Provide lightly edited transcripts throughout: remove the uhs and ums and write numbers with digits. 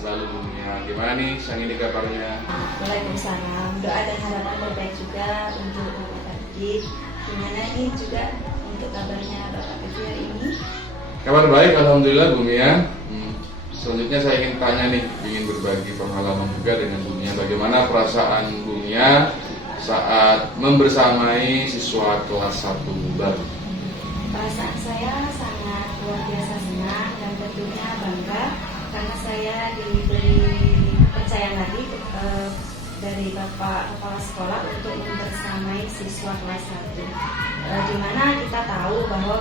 selalu Bumia. Gimana nih siang ini kabarnya? Waalaikumsalam. Doa dan harapan terbaik juga untuk Bapak Kadif. Gimana ini juga untuk kabarnya Bapak Kadif hari ini? Kabar baik, alhamdulillah Bumia. Selanjutnya saya ingin tanya nih, ingin berbagi pengalaman juga dengan Bumia. Bagaimana perasaan Bumia saat membersamai siswa kelas 1 baru? Perasaan saya sangat luar biasa senang dan tentunya bangga karena saya diberi kepercayaan lagi dari Bapak Kepala Sekolah untuk membersamai siswa kelas 1. Di mana kita tahu bahwa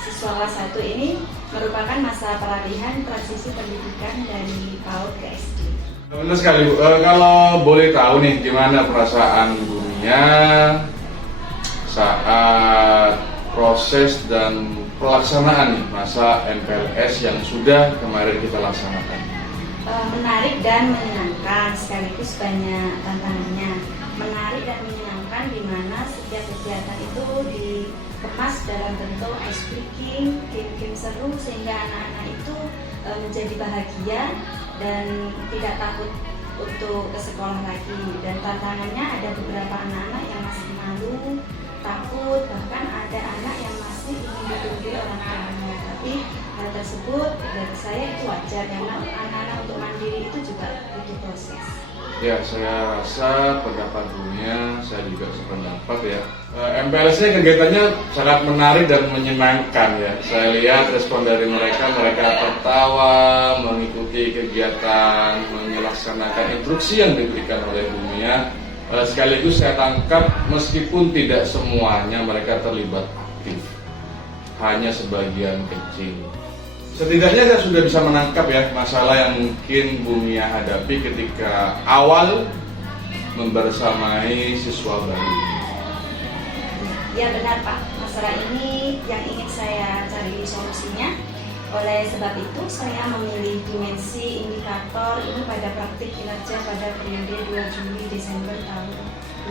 siswa kelas 1 ini merupakan masa peralihan transisi pendidikan dari PAUD ke SD. Benar sekali Bu. Kalau boleh tahu nih, gimana perasaan Bumia saat proses dan pelaksanaan nih masa MPLS yang sudah kemarin kita laksanakan? Menarik dan menyenangkan, sekaligus banyak tantangannya. Menarik dan menyenangkan di mana setiap kegiatan itu dikemas dalam bentuk ice breaking, game-game seru sehingga anak-anak itu menjadi bahagia dan tidak takut untuk ke sekolah lagi. Dan tantangannya ada beberapa anak-anak yang masih malu, takut, bahkan ada anak yang masih ingin ditunjuk orang tuanya. Tapi hal tersebut dari saya itu wajar karena anak-anak untuk mandiri itu juga butuh proses. Ya, saya rasa pendapat Bumia, saya juga sependapat ya. MPLS ini kegiatannya sangat menarik dan menyenangkan ya. Saya lihat respon dari mereka tertawa, mengikuti kegiatan, melaksanakan instruksi yang diberikan oleh Bumia. Sekaligus saya tangkap meskipun tidak semuanya mereka terlibat aktif, hanya sebagian kecil. Setidaknya saya sudah bisa menangkap ya masalah yang mungkin Bumia hadapi ketika awal membersamai siswa baru. Ya benar Pak, masalah ini yang ingin saya cari solusinya. Oleh sebab itu saya memilih dimensi indikator ini pada praktik kinerja pada periode 2 Juli Desember tahun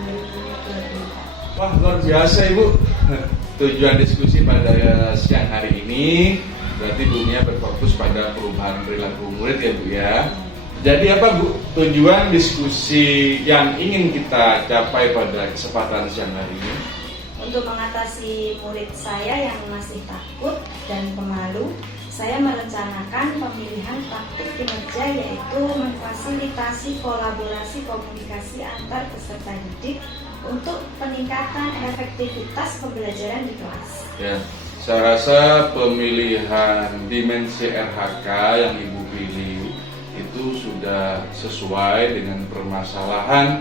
2024. Wah, luar biasa Ibu. Tujuan diskusi pada siang hari ini berarti Bumia berfokus pada perubahan perilaku murid ya Bu ya. Jadi apa Bu tujuan diskusi yang ingin kita capai pada kesempatan siang hari ini? Untuk mengatasi murid saya yang masih takut dan pemalu, saya merencanakan pemilihan taktik kinerja yaitu memfasilitasi kolaborasi komunikasi antar peserta didik untuk peningkatan efektivitas pembelajaran di kelas. Ya, saya rasa pemilihan dimensi RHK yang Ibu pilih itu sudah sesuai dengan permasalahan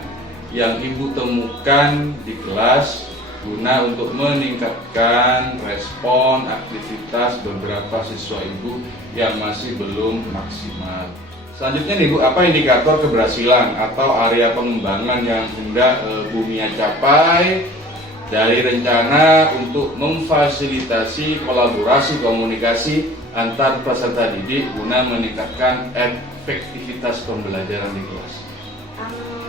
yang Ibu temukan di kelas guna untuk meningkatkan respon aktivitas beberapa siswa Ibu yang masih belum maksimal. Selanjutnya nih Bu, apa indikator keberhasilan atau area pengembangan yang hendak Bumia capai dari rencana untuk memfasilitasi kolaborasi komunikasi antar peserta didik guna meningkatkan efektivitas pembelajaran di kelas?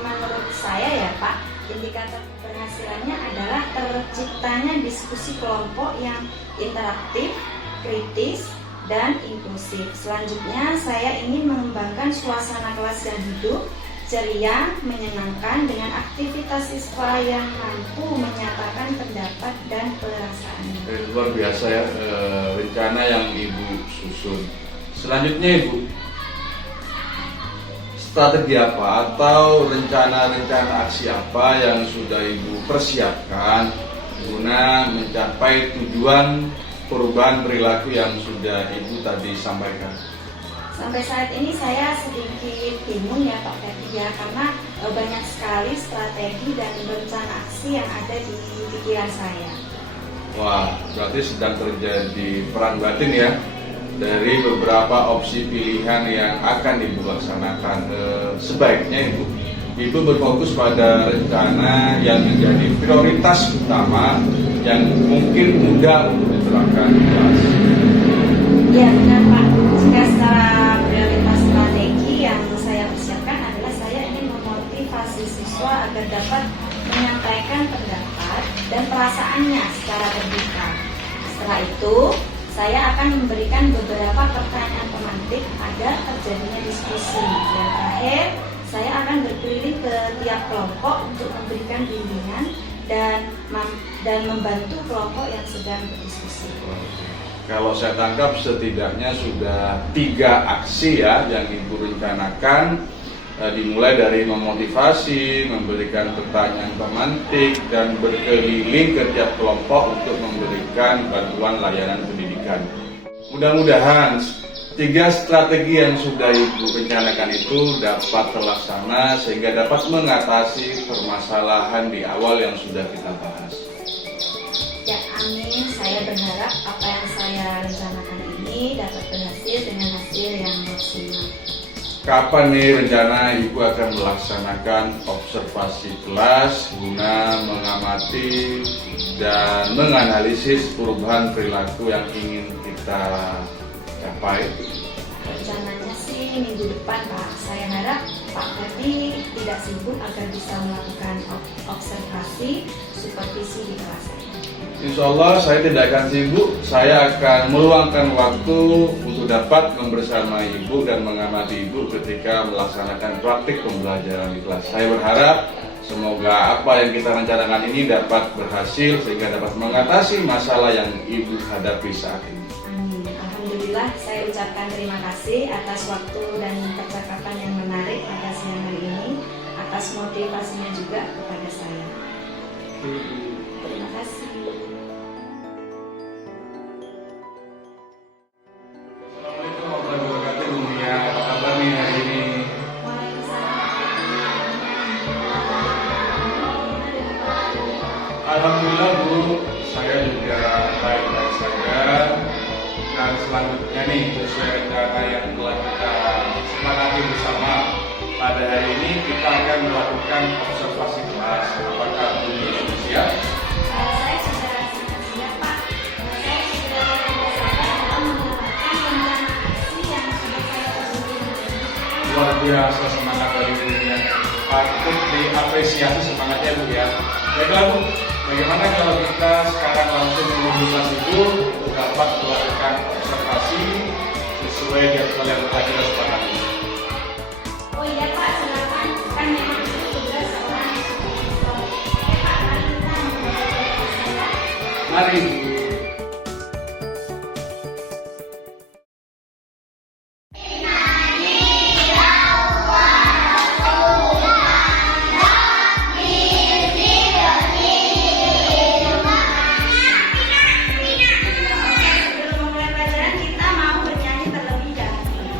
Menurut saya ya Pak, indikator keberhasilannya adalah terciptanya diskusi kelompok yang interaktif, kritis, dan inklusif. Selanjutnya saya ingin mengembangkan suasana kelas yang hidup, ceria, menyenangkan dengan aktivitas siswa yang mampu menyatakan pendapat dan perasaannya. Luar biasa ya rencana yang Ibu susun. Selanjutnya Ibu, strategi apa atau rencana-rencana aksi apa yang sudah Ibu persiapkan guna mencapai tujuan perubahan perilaku yang sudah Ibu tadi sampaikan? Sampai saat ini saya sedikit bingung ya Pak Ferdi ya, karena banyak sekali strategi dan rencana aksi yang ada di pikiran saya. Wah, berarti sedang terjadi perang batin ya dari beberapa opsi pilihan yang akan Ibu laksanakan. Sebaiknya Ibu berfokus pada rencana yang menjadi prioritas utama yang mungkin mudah untuk diterapkan di kelas. Ya benar Pak, jika secara prioritas strategi yang saya persiapkan adalah saya ingin memotivasi siswa agar dapat menyampaikan pendapat dan perasaannya secara terbuka. Setelah itu, saya akan memberikan beberapa pertanyaan pemantik agar terjadinya diskusi. Dan terakhir, saya akan berkeliling ke tiap kelompok untuk memberikan bimbingan dan membantu kelompok yang sedang berdiskusi. Kalau saya tangkap setidaknya sudah 3 aksi ya yang Ibu rencanakan, dimulai dari memotivasi, memberikan pertanyaan pemantik, dan berkeliling ke tiap kelompok untuk memberikan bantuan layanan pendidikan. Mudah-mudahan 3 strategi yang sudah Ibu rencanakan itu dapat terlaksana sehingga dapat mengatasi permasalahan di awal yang sudah kita bahas. Ya, amin. Saya berharap apa yang saya rencanakan ini dapat berhasil dengan hasil yang maksimal. Kapan nih rencana Ibu akan melaksanakan observasi kelas guna mengamati dan menganalisis perubahan perilaku yang ingin kita capai? Rencananya sih minggu depan, Pak. Saya harap Pak Ferdi tidak sibuk agar bisa melakukan observasi supervisi di kelas saya. Insya Allah saya tidak akan sibuk. Saya akan meluangkan waktu untuk dapat membersama Ibu dan mengamati Ibu ketika melaksanakan praktik pembelajaran di kelas. Saya berharap semoga apa yang kita rencanakan ini dapat berhasil sehingga dapat mengatasi masalah yang Ibu hadapi saat ini. Amin. Alhamdulillah, saya ucapkan terima kasih atas waktu dan percakapan yang menarik pada siang hari ini, atas motivasinya juga kepada saya. Terima kasih. Assalamualaikum warahmatullahi wabarakatuh, Bu Mia. Apa kabar nih hari ini? Alhamdulillah Bu, saya juga baik-baik saja. Dan selanjutnya nih, sesuai rencana yang telah kita sepakati bersama, pada hari ini kita akan melakukan observasi kelas. Apakah Bu Mia sudah siap? Saya sudah sangat siap, Pak. Saya sudah tidak sabar dalam menerapkan rencana aksi yang sudah saya susun. Luar biasa semangat dari Bu Mia. Patut diapresiasi semangatnya Bu ya. Baiklah Bu, bagaimana kalau kita sekarang langsung menuju kelas itu untuk dapat melakukan observasi sesuai jadwal yang telah kita sepakati. Oh iya, Pak, silakan. Kan memang itu tugas seorang supervisor. Oke, Pak, mari kita memulai observasi. Mari Bu. Sebelum memulai pelajaran, kita mau bernyanyi terlebih dahulu.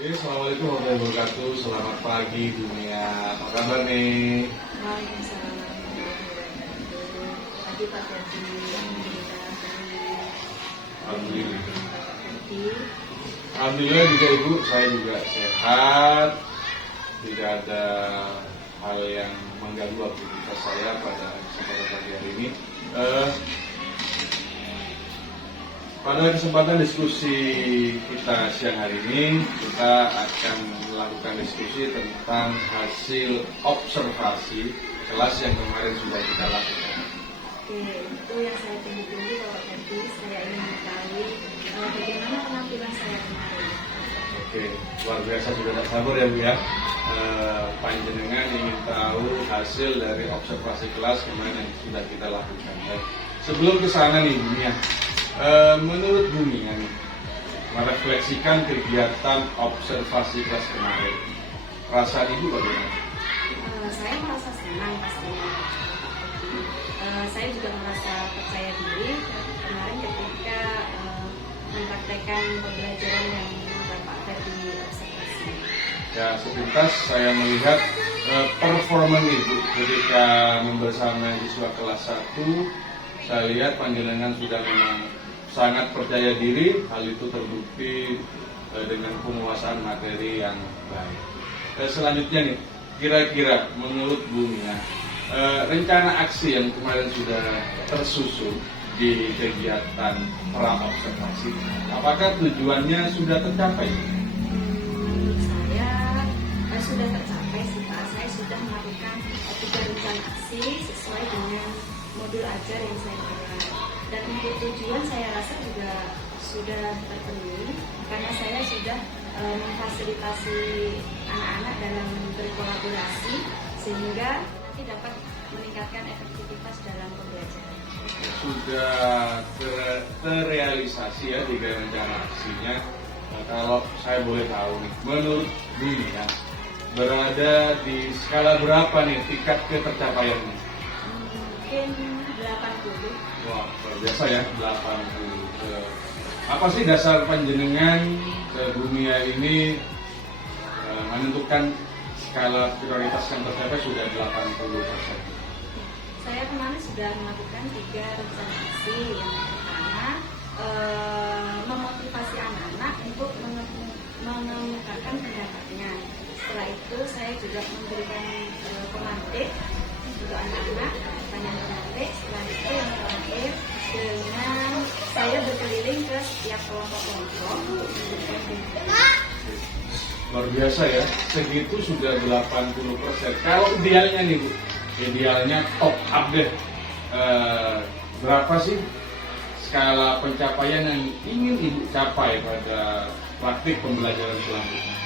Assalamualaikum warahmatullahi wabarakatuh. Selamat pagi dunia. Apa kabar nih? Waalaikumsalam warahmatullahi wabarakatuh. Pagi Pak Ferdi, Alhamdulillah. Pak Ferdi. Alhamdulillah juga Ibu, saya juga sehat. Tidak ada hal yang mengganggu aktivitas saya pada kesempatan pagi hari ini. Pada kesempatan diskusi kita siang hari ini, kita akan melakukan diskusi tentang hasil observasi kelas yang kemarin sudah kita lakukan. Oke, itu yang saya tunggu-tunggu Pak Ferdi. Saya ingin mengetahui bagaimana penampilan saya kemarin. Oke, luar biasa, sudah tak sabar ya Bu ya. Panjenengan ingin tahu hasil dari observasi kelas kemarin yang sudah kita lakukan. Baik. Sebelum ke sana nih Bu Mia, menurut Bu Mia nih, merefleksikan kegiatan observasi kelas kemarin, perasaan Ibu bagaimana? Saya merasa senang pastinya. Saya juga merasa percaya diri kemarin ketika mempraktekkan pembelajaran yang Bapak Ferdi observasi. Ya, sepintas saya melihat performa Ibu ketika membersama siswa kelas 1. Saya lihat panjenengan sudah memang sangat percaya diri. Hal itu terbukti dengan penguasaan materi yang baik. Selanjutnya nih, kira-kira menurut Bu Mia, rencana aksi yang kemarin sudah tersusun di kegiatan pra-observasi, apakah tujuannya sudah tercapai? Menurut saya sudah tercapai sih Pak. Saya sudah melakukan 3 rencana aksi sesuai dengan modul ajar yang saya berikan. Dan untuk tujuan saya rasa juga sudah terpenuhi karena saya sudah memfasilitasi anak-anak dalam berkolaborasi sehingga nanti dapat meningkatkan efektivitas dalam pembelajaran. Sudah terrealisasi ya 3 rencana aksinya. Nah, kalau saya boleh tahu nih, menurut Bu Mia, berada di skala berapa nih tingkat ketercapaiannya? Mungkin 80. Wah, luar biasa ya, 80. Apa sih dasar panjenengan Bu Mia ini menentukan skala prioritas yang tercapai sudah 80%? Saya kemarin sudah melakukan 3 rencana aksi. Yang pertama, memotivasi anak-anak untuk mengemukakan pendapatnya. Setelah itu saya juga memberikan pemantik untuk anak-anak, pertanyaan pemantik. Setelah itu yang terakhir dengan saya berkeliling ke setiap kelompok-kelompok untuk memberikan feedback. Luar biasa ya, segitu sudah 80%. Kalau idealnya nih Bu, idealnya top up deh. Berapa sih skala pencapaian yang ingin Ibu capai pada praktik pembelajaran selanjutnya?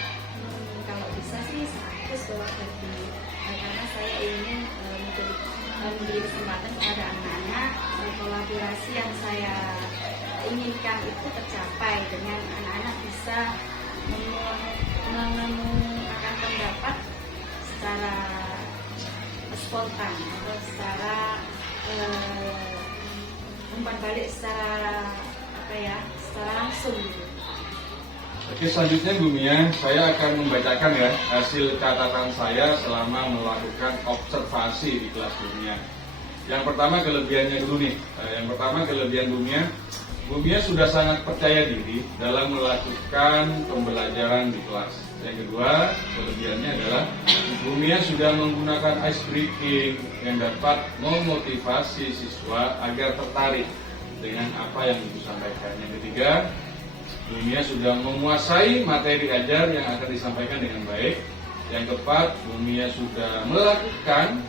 Kalau bisa sih 100 Bapak Ferdi. Karena saya ingin memberi kesempatan kepada anak-anak, kolaborasi yang saya inginkan itu tercapai dengan anak-anak bisa mengemukakan pendapat secara spontan atau secara umpan balik secara secara langsung gitu. Oke, selanjutnya Bu Mia, saya akan membacakan ya hasil catatan saya selama melakukan observasi di kelas Bu Mia. Yang pertama kelebihannya dulu nih. Yang pertama kelebihan Bu Mia sudah sangat percaya diri dalam melakukan pembelajaran di kelas. Yang kedua kelebihannya adalah Bu Mia sudah menggunakan ice breaking yang dapat memotivasi siswa agar tertarik dengan apa yang Ibu sampaikan. Yang ketiga, Bu Mia sudah menguasai materi ajar yang akan disampaikan dengan baik. Yang keempat, Bu Mia sudah melakukan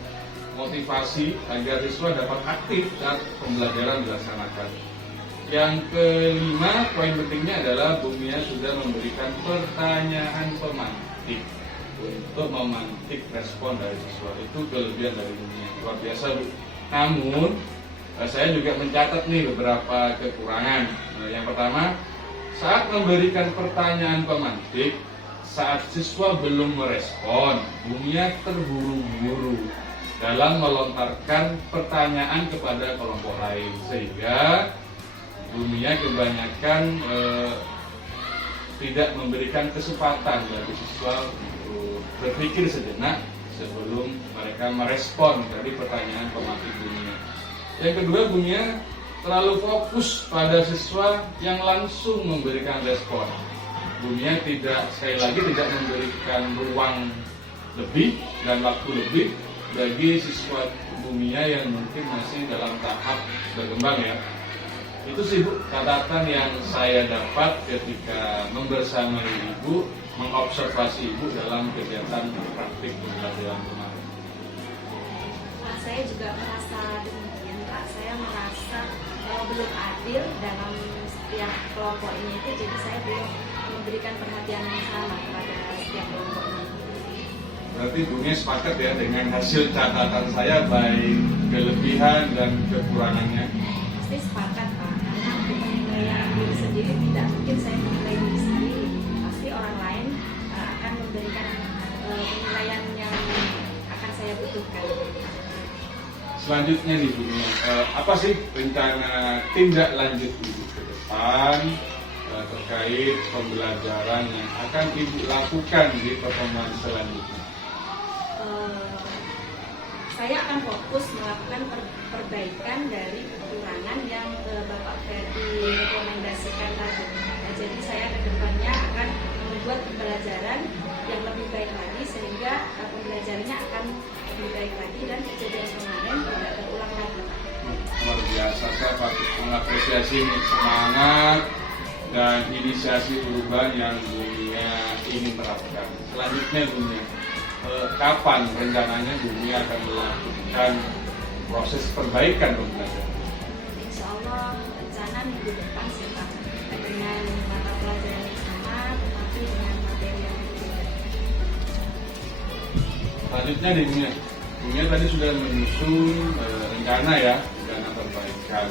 motivasi agar siswa dapat aktif saat pembelajaran dilaksanakan. Yang kelima, poin pentingnya adalah Bu Mia sudah memberikan pertanyaan pemantik untuk memantik respon dari siswa. Itu kelebihan dari Bu Mia. Luar biasa Bu. Namun, saya juga mencatat nih beberapa kekurangan. Yang pertama, saat memberikan pertanyaan pemantik, saat siswa belum merespon, Bu Mia terburu-buru dalam melontarkan pertanyaan kepada kelompok lain, sehingga Bu Mia kebanyakan tidak memberikan kesempatan bagi siswa untuk berpikir sejenak sebelum mereka merespon dari pertanyaan pematik Bunia. Yang kedua, Bunia terlalu fokus pada siswa yang langsung memberikan respon. Bunia sekali lagi tidak memberikan ruang lebih dan waktu lebih bagi siswa Bunia yang mungkin masih dalam tahap berkembang ya. Itu sih Bu, catatan yang saya dapat ketika membersamai Ibu, mengobservasi Ibu dalam kegiatan praktik pembelajaran kemarin. Saya juga merasa demikian Pak. Saya merasa belum adil dalam setiap kelompok ini itu, jadi saya belum memberikan perhatian yang sama kepada setiap kelompok ini. Berarti Bunia sepakat ya dengan hasil catatan saya, baik kelebihan dan kekurangannya. Pasti sepakat Pak, karena untuk penilaian diri sendiri tidak mungkin saya menilai diri sendiri. Pasti orang lain akan memberikan penilaian yang akan saya butuhkan. Selanjutnya nih Bunia, apa sih rencana tindak lanjut Ibu ke depan terkait pembelajaran yang akan Ibu lakukan di pertemuan selanjutnya? Saya akan fokus melakukan perbaikan dari kekurangan yang Bapak Ferdi rekomendasikan tadi. Nah, jadi saya ke depannya akan membuat pembelajaran yang lebih baik lagi, sehingga pembelajarannya akan lebih baik lagi dan kejadian kemarin tidak terulang lagi. Luar biasa, saya patut mengapresiasi semangat dan inisiasi perubahan yang Bunia ingin terapkan. Selanjutnya Bunia, kapan rencananya Bunia akan melakukan proses perbaikan pembelajaran? Insya Allah rencana minggu depan sih Pak, dengan mata pelajaran yang sama tetapi dengan materi yang berbeda. Selanjutnya nih Bunia tadi sudah menyusun rencana ya, rencana perbaikan.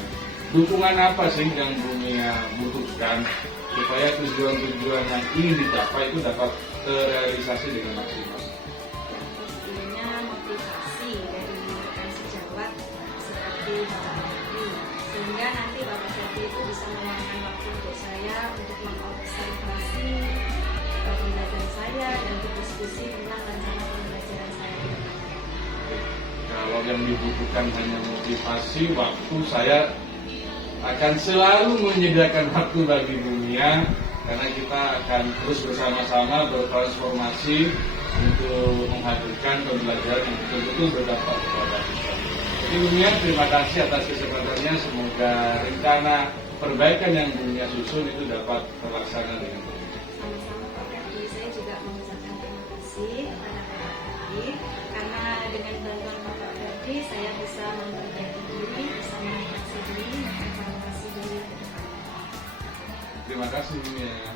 Dukungan apa sih yang Bunia butuhkan supaya tujuan-tujuan yang ingin dicapai itu dapat terrealisasi dengan maksimal? Pastinya motivasi dari rekan sejawat seperti Bapak Ferdi, sehingga nanti Bapak Ferdi itu bisa meluangkan waktu untuk saya untuk mengobservasi pembelajaran saya dan berdiskusi tentang rencana pembelajaran saya. Kalau yang dibutuhkan hanya motivasi, waktu, saya akan selalu menyediakan waktu bagi Bunia, karena kita akan terus bersama-sama bertransformasi untuk menghadirkan pembelajaran yang betul-betul berdampak kepada kita. Jadi Bunia, terima kasih atas kesempatannya. Semoga rencana perbaikan yang Bunia susun itu dapat terlaksana dengan baik. Sama-sama Pak Ferdi, saya juga mengucapkan terima kasih kepada Bapak Ferdi, karena dengan bantuan Bapak Ferdi saya bisa memperbaiki diri, bisa merefleksi diri, mengevaluasi diri ke depan. Terima kasih Bunia.